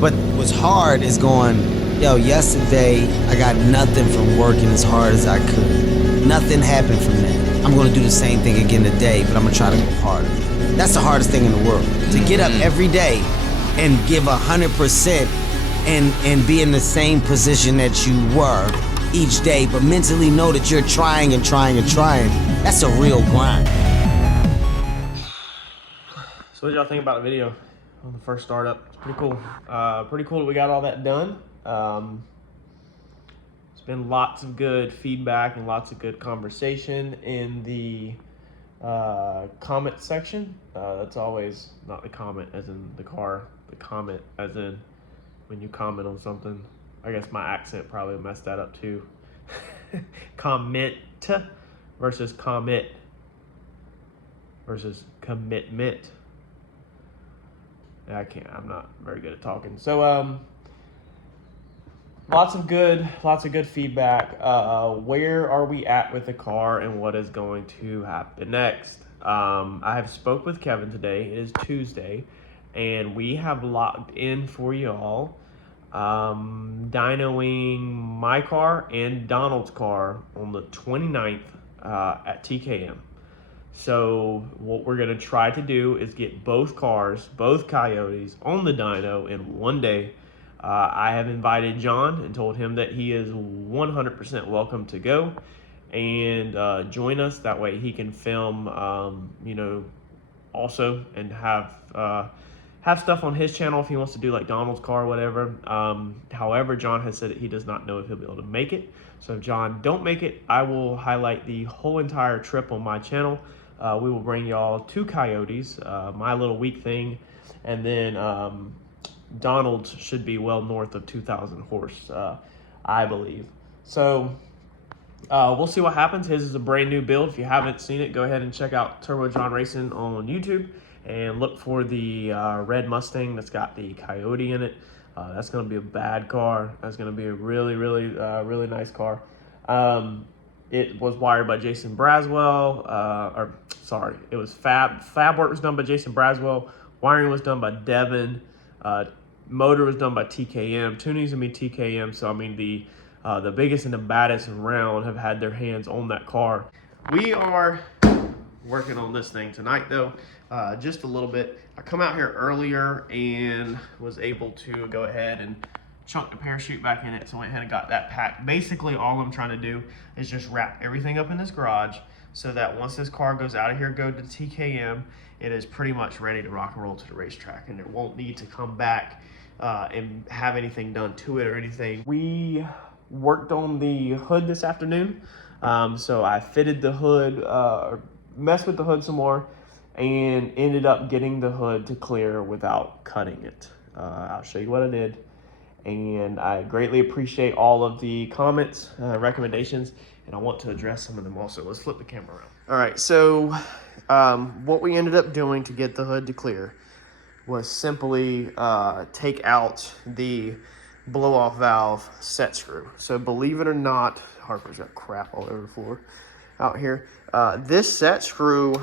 But what's hard is going, yo, yesterday I got nothing from working as hard as I could. Nothing happened from that. I'm gonna do the same thing again today, but I'm gonna try to go harder. That's the hardest thing in the world. To get up every day and give 100% and be in the same position that you were each day, but mentally know that you're trying and trying and trying. That's a real grind. So what did y'all think about the video on the first startup? It's pretty cool. Pretty cool that we got all that done. It's been lots of good feedback and lots of good conversation in the comment section. That's always not the comment as in the car, the comment as in when you comment on something. I guess my accent probably messed that up too. Comment versus commit versus commitment. I'm not very good at talking. So lots of good feedback. Where are we at with the car and what is going to happen next? I have spoke with Kevin today. It is Tuesday, and we have locked in for y'all dynoing my car and Donald's car on the 29th at TKM. So what we're gonna try to do is get both cars, both Coyotes, on the dyno in one day. I have invited John and told him that he is 100% welcome to go and join us. That way he can film, also, and have stuff on his channel if he wants to do like Donald's car or whatever. However, John has said that he does not know if he'll be able to make it. So if John don't make it, I will highlight the whole entire trip on my channel. We will bring y'all 2 Coyotes, my little weak thing, and then Donald should be well north of 2,000 horse, I believe. So we'll see what happens. His is a brand new build. If you haven't seen it, go ahead and check out Turbo John Racing on YouTube and look for the red Mustang that's got the Coyote in it. That's going to be a bad car. That's going to be a really nice car. It was wired by Jason Braswell, it was fab work was done by Jason Braswell. Wiring was done by Devin. Motor was done by TKM. Tuning's gonna be TKM. So I mean the biggest and the baddest around have had their hands on that car. We are working on this thing tonight though, just a little bit. I come out here earlier and was able to go ahead and chunk the parachute back in it, so I went ahead and got that packed. Basically, all I'm trying to do is just wrap everything up in this garage so that once this car goes out of here, go to TKM, it is pretty much ready to rock and roll to the racetrack, and it won't need to come back and have anything done to it or anything. We worked on the hood this afternoon, so I fitted the hood, messed with the hood some more, and ended up getting the hood to clear without cutting it. I'll show you what I did. And I greatly appreciate all of the comments, recommendations, and I want to address some of them also. Let's flip the camera around. All right, so what we ended up doing to get the hood to clear was simply take out the blow-off valve set screw. So believe it or not, Harper's got crap all over the floor out here. This set screw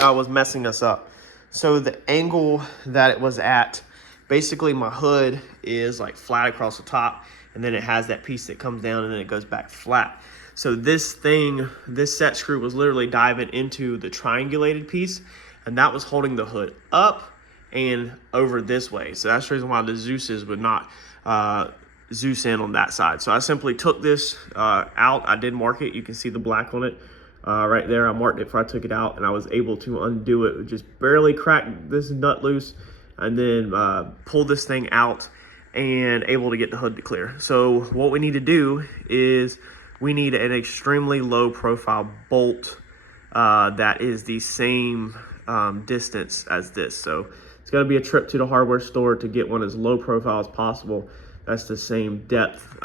was messing us up. So the angle that it was at, basically my hood is like flat across the top, and then it has that piece that comes down and then it goes back flat. So this set screw was literally diving into the triangulated piece, and that was holding the hood up and over this way. So that's the reason why the Zeus's would not Zeus in on that side. So I simply took this out. I did mark it. You can see the black on it right there. I marked it before I took it out, and I was able to undo it. Just barely cracked this nut loose, and then pull this thing out and able to get the hood to clear. So what we need to do is we need an extremely low profile bolt that is the same distance as this. So it's going to be a trip to the hardware store to get one as low profile as possible. That's the same depth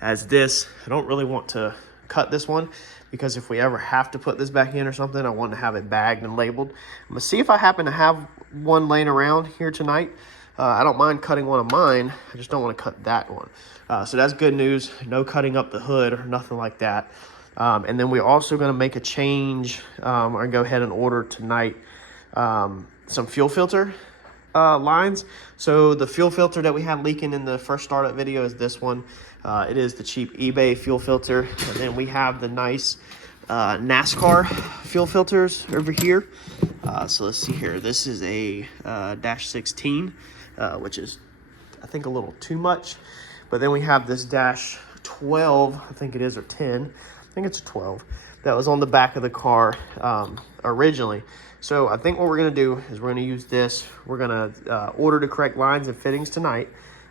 as this. I don't really want to cut this one because if we ever have to put this back in or something, I want to have it bagged and labeled. I'm going to see if I happen to have one laying around here tonight. I don't mind cutting one of mine. I just don't want to cut that one. So that's good news. No cutting up the hood or nothing like that. And then we're also going to make a change or go ahead and order tonight some fuel filter lines. So the fuel filter that we had leaking in the first startup video is this one. It is the cheap eBay fuel filter. And then we have the nice NASCAR fuel filters over here. So let's see here. This is a dash 16, which is, I think, a little too much. But then we have this dash 12, I think it is, or 10. I think it's a 12. That was on the back of the car originally. So I think what we're gonna do is we're gonna use this. We're gonna order the correct lines and fittings tonight.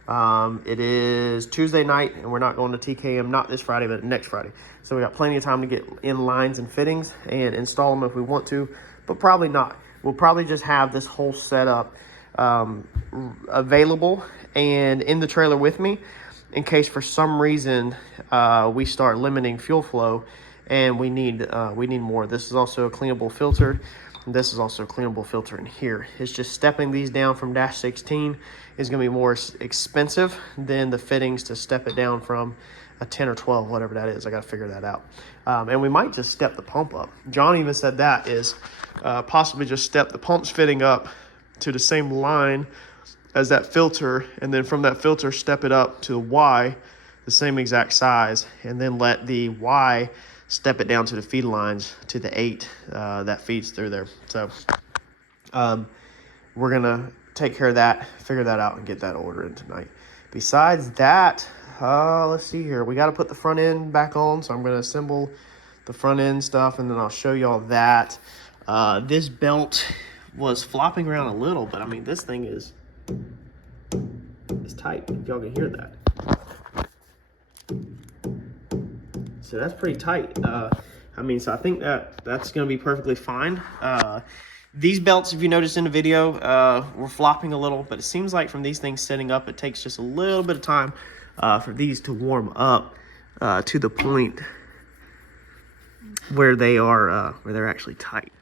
It is Tuesday night, and we're not going to TKM, not this Friday, but next Friday. So we got plenty of time to get in lines and fittings and install them if we want to, but probably not. We'll probably just have this whole setup available and in the trailer with me in case for some reason we start limiting fuel flow and we need more. This is also a cleanable filter. This is also a cleanable filter in here. It's just stepping these down from dash 16 is gonna be more expensive than the fittings to step it down from a 10 or 12, whatever that is. I gotta figure that out. And we might just step the pump up. John even said that is possibly just step the pump's fitting up to the same line as that filter, and then from that filter step it up to the Y, the same exact size, and then let the Y step it down to the feed lines to the 8 that feeds through there. So we're gonna take care of that, figure that out, and get that order in tonight. Besides that, let's see here. We got to put the front end back on, so I'm gonna assemble the front end stuff, and then I'll show y'all that. This belt was flopping around a little, but I mean, this thing is tight, if y'all can hear that. So that's pretty tight. I mean, so I think that's gonna be perfectly fine. These belts, if you noticed in the video, were flopping a little, but it seems like from these things setting up, it takes just a little bit of time for these to warm up to the point where they are, where they're actually tight.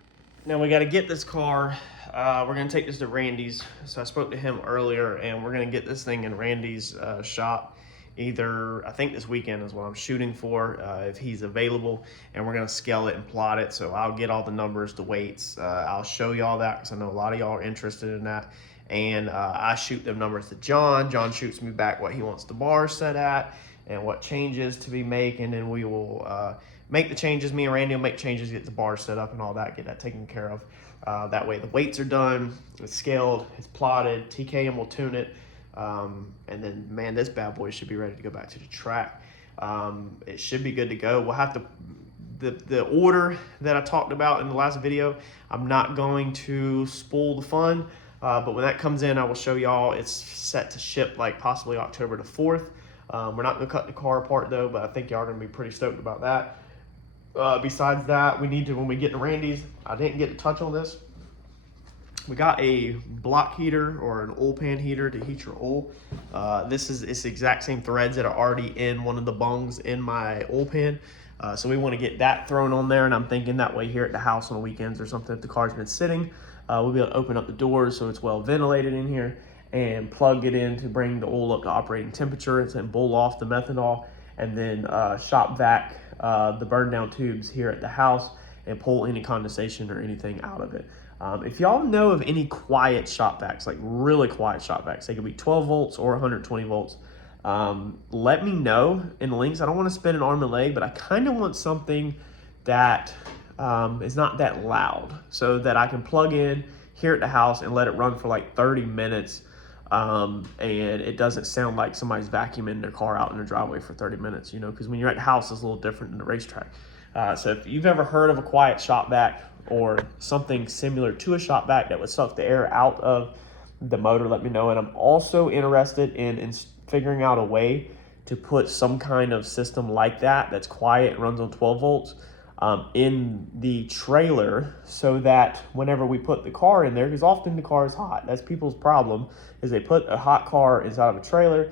Now we got to get this car. We're gonna take this to Randy's. So I spoke to him earlier, and we're gonna get this thing in Randy's shop. Either, I think this weekend is what I'm shooting for, if he's available, and we're gonna scale it and plot it. So I'll get all the numbers, the weights. I'll show y'all that because I know a lot of y'all are interested in that. And I shoot them numbers to John. John shoots me back what he wants the bar set at and what changes to be made, and then we will make the changes. Me and Randy will make changes, get the bar set up and all that, get that taken care of. That way the weights are done, it's scaled, it's plotted, TKM will tune it. And then, man, this bad boy should be ready to go back to the track. It should be good to go. We'll have to, the order that I talked about in the last video, I'm not going to spoil the fun, but when that comes in, I will show y'all. It's set to ship like possibly October the 4th. We're not gonna cut the car apart though, but I think y'all are gonna be pretty stoked about that. Besides that, we need to, when we get to Randy's, I didn't get to touch on this. We got a block heater or an oil pan heater to heat your oil. It's the exact same threads that are already in one of the bungs in my oil pan. So we want to get that thrown on there, and I'm thinking that way here at the house on the weekends or something, if the car's been sitting, we'll be able to open up the doors so it's well ventilated in here and plug it in to bring the oil up to operating temperature and bowl off the methanol, and then shop vac the burn down tubes here at the house and pull any condensation or anything out of it. If y'all know of any quiet shop vacs, like really quiet shop vacs, they could be 12 volts or 120 volts, let me know in the links. I don't want to spend an arm and leg, but I kind of want something that is not that loud, so that I can plug in here at the house and let it run for like 30 minutes, and it doesn't sound like somebody's vacuuming their car out in their driveway for 30 minutes, you know, because when you're at the house, it's a little different than the racetrack. So if you've ever heard of a quiet shop vac or something similar to a shop vac that would suck the air out of the motor, let me know. And I'm also interested in figuring out a way to put some kind of system like that that's quiet and runs on 12 volts in the trailer, so that whenever we put the car in there, because often the car is hot, that's people's problem, is they put a hot car inside of a trailer,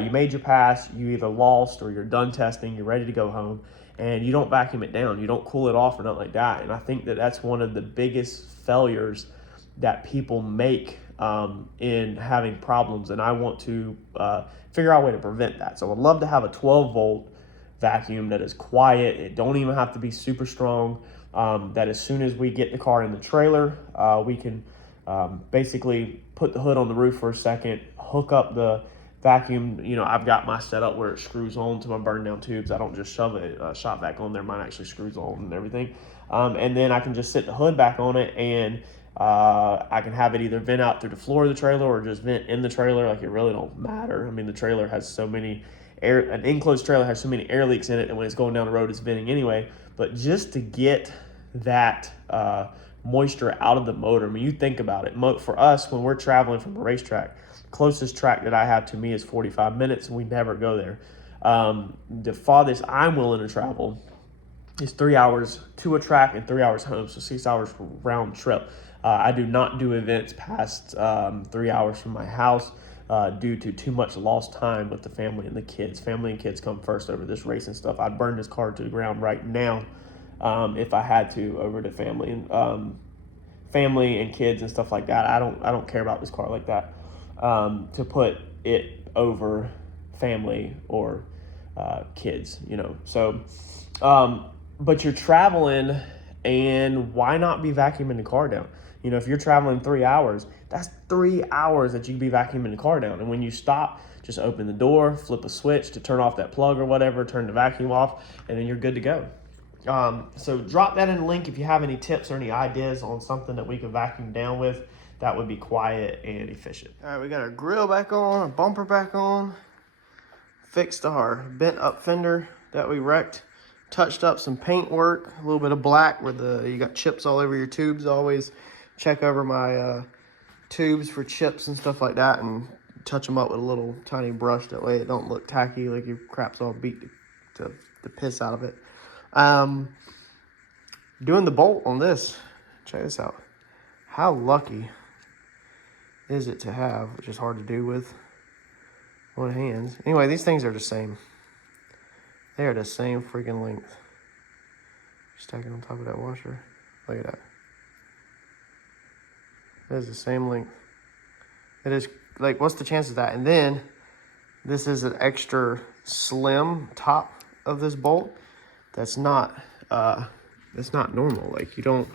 you made your pass, you either lost or you're done testing, you're ready to go home, and you don't vacuum it down, you don't cool it off or nothing like that. And I think that that's one of the biggest failures that people make in having problems, and I want to figure out a way to prevent that. So I'd love to have a 12 volt vacuum that is quiet. It don't even have to be super strong, that as soon as we get the car in the trailer, we can basically put the hood on the roof for a second, hook up the vacuum. You know, I've got my setup where it screws on to my burn down tubes. I don't just shove a shop vac on there. Mine actually screws on and everything. And then I can just sit the hood back on it, and I can have it either vent out through the floor of the trailer or just vent in the trailer. Like, it really don't matter. I mean, the trailer has so many an enclosed trailer has so many air leaks in it, and when it's going down the road, it's venting anyway. But just to get that moisture out of the motor, I mean, you think about it. For us, when we're traveling from a racetrack, closest track that I have to me is 45 minutes, and we never go there. The farthest I'm willing to travel is 3 hours to a track and 3 hours home, so 6 hours round trip. I do not do events past 3 hours from my house due to too much lost time with the family and the kids. Family and kids come first over this racing stuff. I'd burn this car to the ground right now if I had to, over the family and kids and stuff like that. I don't care about this car like that, to put it over family or kids, you know. So but you're traveling, and why not be vacuuming the car down? You know, if you're traveling 3 hours, that's 3 hours that you can be vacuuming the car down. And when you stop, just open the door, flip a switch to turn off that plug or whatever, turn the vacuum off, and then you're good to go. So drop that in the link if you have any tips or any ideas on something that we could vacuum down with. That would be quiet and efficient. All right, we got our grill back on, our bumper back on, fixed our bent up fender that we wrecked, touched up some paint work, a little bit of black where you got chips all over your tubes. Always check over my tubes for chips and stuff like that, and touch them up with a little tiny brush. That way it don't look tacky, like your crap's all beat to the piss out of it. Doing the bolt on this, check this out. How lucky is it to have, which is hard to do with one hand. Anyway, these things are the same. They are the same freaking length. Stack it on top of that washer. Look at that. It is the same length. It is, like, what's the chance of that? And then this is an extra slim top of this bolt. That's not normal. Like, you don't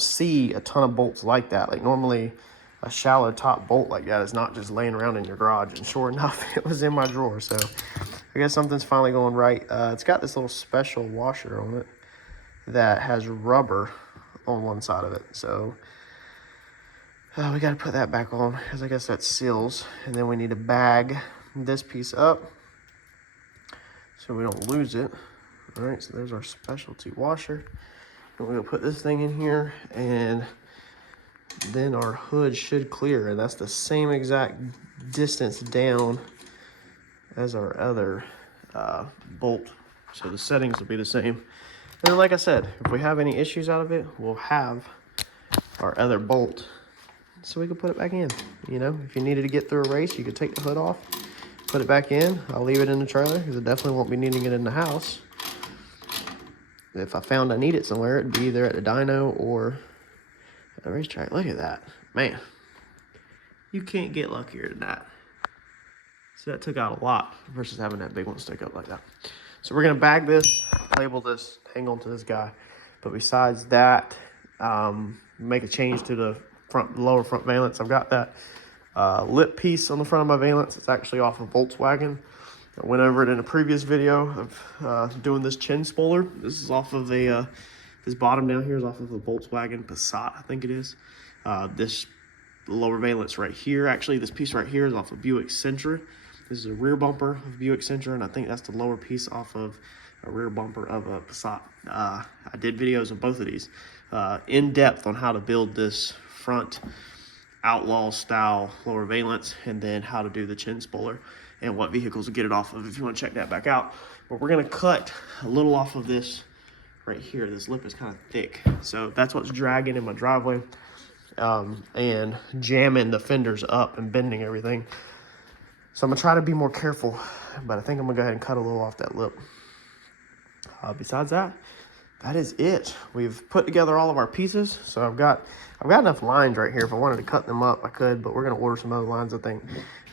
see a ton of bolts like that. Like, normally a shallow top bolt like that is not just laying around in your garage. And sure enough, it was in my drawer. So I guess something's finally going right. It's got this little special washer on it that has rubber on one side of it. So we got to put that back on, because I guess that seals. And then we need to bag this piece up so we don't lose it. All right, so there's our specialty washer. And we'll put this thing in here, and then our hood should clear. And that's the same exact distance down as our other bolt. So the settings will be the same. And like I said, if we have any issues out of it, we'll have our other bolt so we can put it back in. You know, if you needed to get through a race, you could take the hood off, put it back in. I'll leave it in the trailer because I definitely won't be needing it in the house. If I found I need it somewhere, it'd be either at the dyno or at the racetrack. Look at that. Man, you can't get luckier than that. So that took out a lot versus having that big one stick up like that. So we're going to bag this, label this, hang on to this guy. But besides that, make a change to the lower front valence. I've got that lip piece on the front of my valence. It's actually off of Volkswagen. I went over it in a previous video of doing this chin spoiler. This is off of this bottom down here is off of a Volkswagen Passat, I think it is. This lower valence right here, actually this piece right here is off of Buick Sentra. This is a rear bumper of Buick Sentra, and I think that's the lower piece off of a rear bumper of a Passat. I did videos of both of these in depth on how to build this front outlaw style lower valence, and then how to do the chin spoiler and what vehicles to get it off of if you want to check that back out. But we're going to cut a little off of this right here. This lip is kind of thick, so that's what's dragging in my driveway and jamming the fenders up and bending everything. So I'm gonna try to be more careful, but I think I'm gonna go ahead and cut a little off that lip. Besides that, that is it. We've put together all of our pieces. So I've got enough lines right here. If I wanted to cut them up, I could, but we're gonna order some other lines, I think.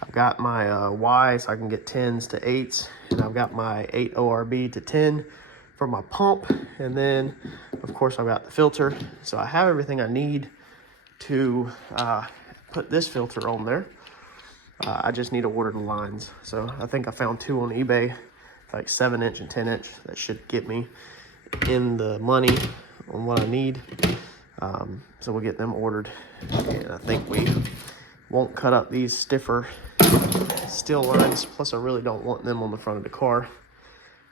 I've got my Y, so I can get 10s to 8s, and I've got my 8 ORB to 10 for my pump, and then of course I've got the filter. So I have everything I need to put this filter on there. I just need to order the lines. So I think I found 2 on eBay, like 7-inch and 10-inch. That should get me in the money on what I need. So we'll get them ordered. And I think we won't cut up these stiffer steel lines. Plus I really don't want them on the front of the car.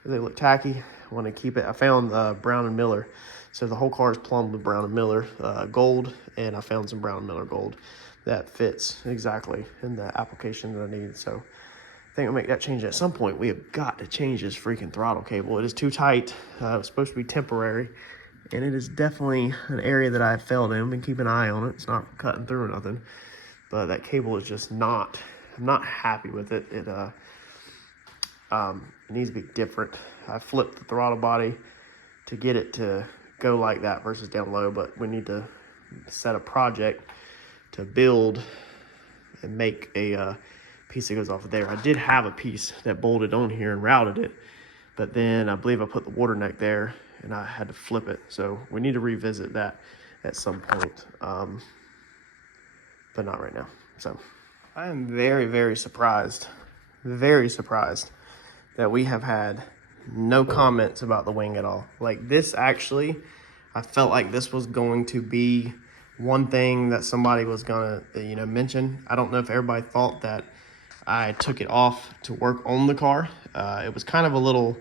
They look tacky. I want to keep it. I found Brown and Miller. So the whole car is plumbed with Brown and Miller gold, and I found some Brown and Miller gold that fits exactly in the application that I need. So I think I'll make that change at some point. We have got to change this freaking throttle cable. It is too tight. It was supposed to be temporary, and it is definitely an area that I've failed in. Been keeping an eye on it. It's not cutting through or nothing, but that cable is just not, I'm not happy with it. It needs to be different. I flipped the throttle body to get it to go like that versus down low, but we need to set a project to build and make a piece that goes off of there. I did have a piece that bolted on here and routed it, but then I believe I put the water neck there and I had to flip it. So we need to revisit that at some point, but not right now. So I am very, very surprised that we have had no comments about the wing at all. Like this, actually, I felt like this was going to be one thing that somebody was gonna, mention. I don't know if everybody thought that I took it off to work on the car. It was kind of a little,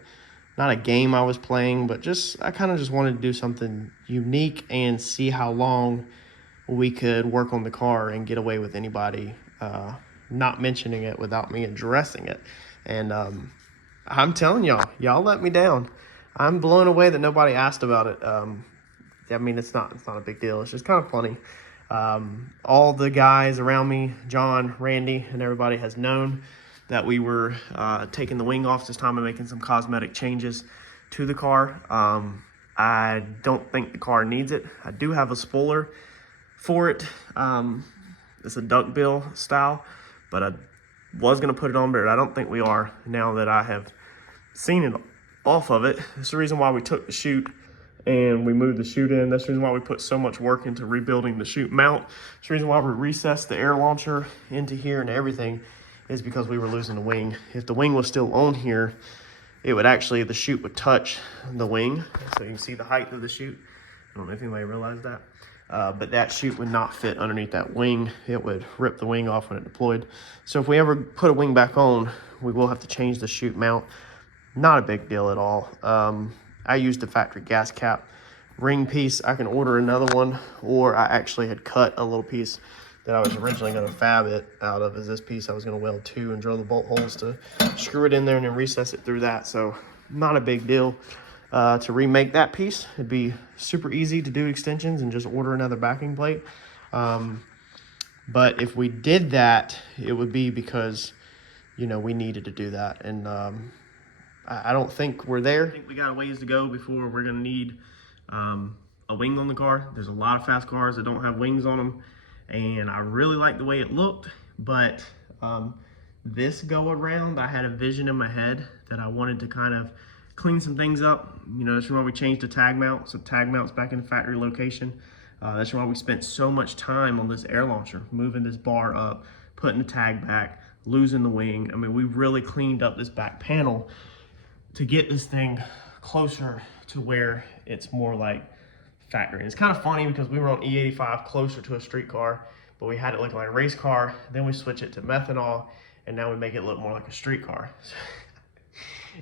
not a game I was playing, but I kind of just wanted to do something unique and see how long we could work on the car and get away with anybody not mentioning it without me addressing it. And I'm telling y'all let me down. I'm blown away that nobody asked about it. I mean, it's not a big deal. It's just kind of funny. All the guys around me, John, Randy, and everybody has known that we were taking the wing off this time and making some cosmetic changes to the car. I don't think the car needs it. I do have a spoiler for it. It's a duckbill style, but I was going to put it on, but I don't think we are now that I have seen it off of it. That's the reason why we took the chute and we moved the chute in. That's the reason why we put so much work into rebuilding the chute mount. That's the reason why we recessed the air launcher into here and everything, is because we were losing the wing. If the wing was still on here, it would actually, the chute would touch the wing. So you can see the height of the chute. I don't know if anybody realized that. But that chute would not fit underneath that wing. It would rip the wing off when it deployed. So if we ever put a wing back on, we will have to change the chute mount. Not a big deal at all. I used the factory gas cap ring piece. I can order another one, or I actually had cut a little piece that I was originally going to fab it out of. Is this piece I was going to weld to and drill the bolt holes to screw it in there and then recess it through that. So not a big deal. To remake that piece, it'd be super easy to do extensions and just order another backing plate. But if we did that, it would be because, we needed to do that. And I don't think we're there. I think we got a ways to go before we're going to need a wing on the car. There's a lot of fast cars that don't have wings on them, and I really like the way it looked, but this go around, I had a vision in my head that I wanted to kind of clean some things up. That's why we changed the tag mount. So tag mount's back in the factory location. That's why we spent so much time on this air launcher, moving this bar up, putting the tag back, losing the wing. I mean, we really cleaned up this back panel to get this thing closer to where it's more like factory. And it's kind of funny because we were on E85 closer to a street car, but we had it looking like a race car. Then we switch it to methanol, and now we make it look more like a street car.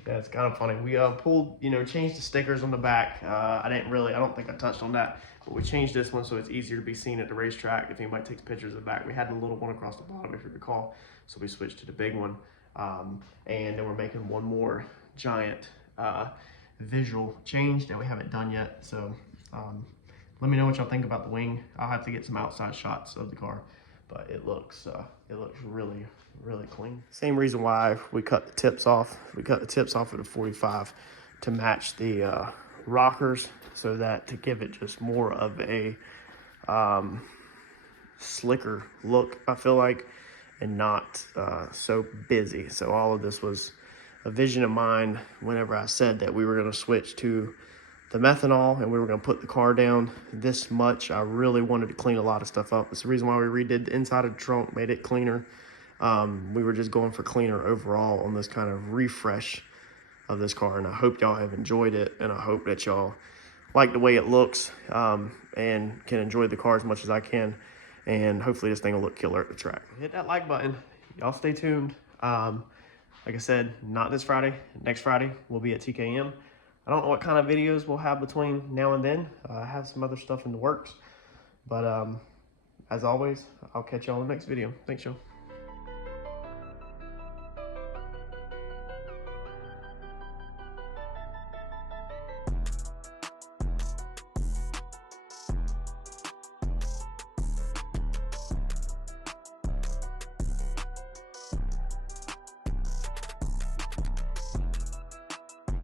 Yeah, it's kind of funny. We pulled, changed the stickers on the back. I don't think I touched on that, but we changed this one so it's easier to be seen at the racetrack if anybody takes pictures of the back. We had a little one across the bottom, if you recall, so we switched to the big one. And then we're making one more giant visual change that we haven't done yet. So let me know what y'all think about the wing. I'll have to get some outside shots of the car, but it looks really, really clean. Same reason why we cut the tips off. We cut the tips off at a 45 to match the rockers, so that to give it just more of a slicker look, I feel like, and not so busy. So all of this was a vision of mine whenever I said that we were going to switch to the methanol and we were going to put the car down this much. I really wanted to clean a lot of stuff up. It's the reason why we redid the inside of the trunk, made it cleaner. We were just going for cleaner overall on this kind of refresh of this car, and I hope y'all have enjoyed it, and I hope that y'all like the way it looks and can enjoy the car as much as I can, and hopefully this thing will look killer at the track. Hit that like button. Y'all stay tuned. Like I said, not this Friday. Next Friday we'll be at TKM. I don't know what kind of videos we'll have between now and then. I have some other stuff in the works, but as always, I'll catch y'all in the next video. Thanks, y'all.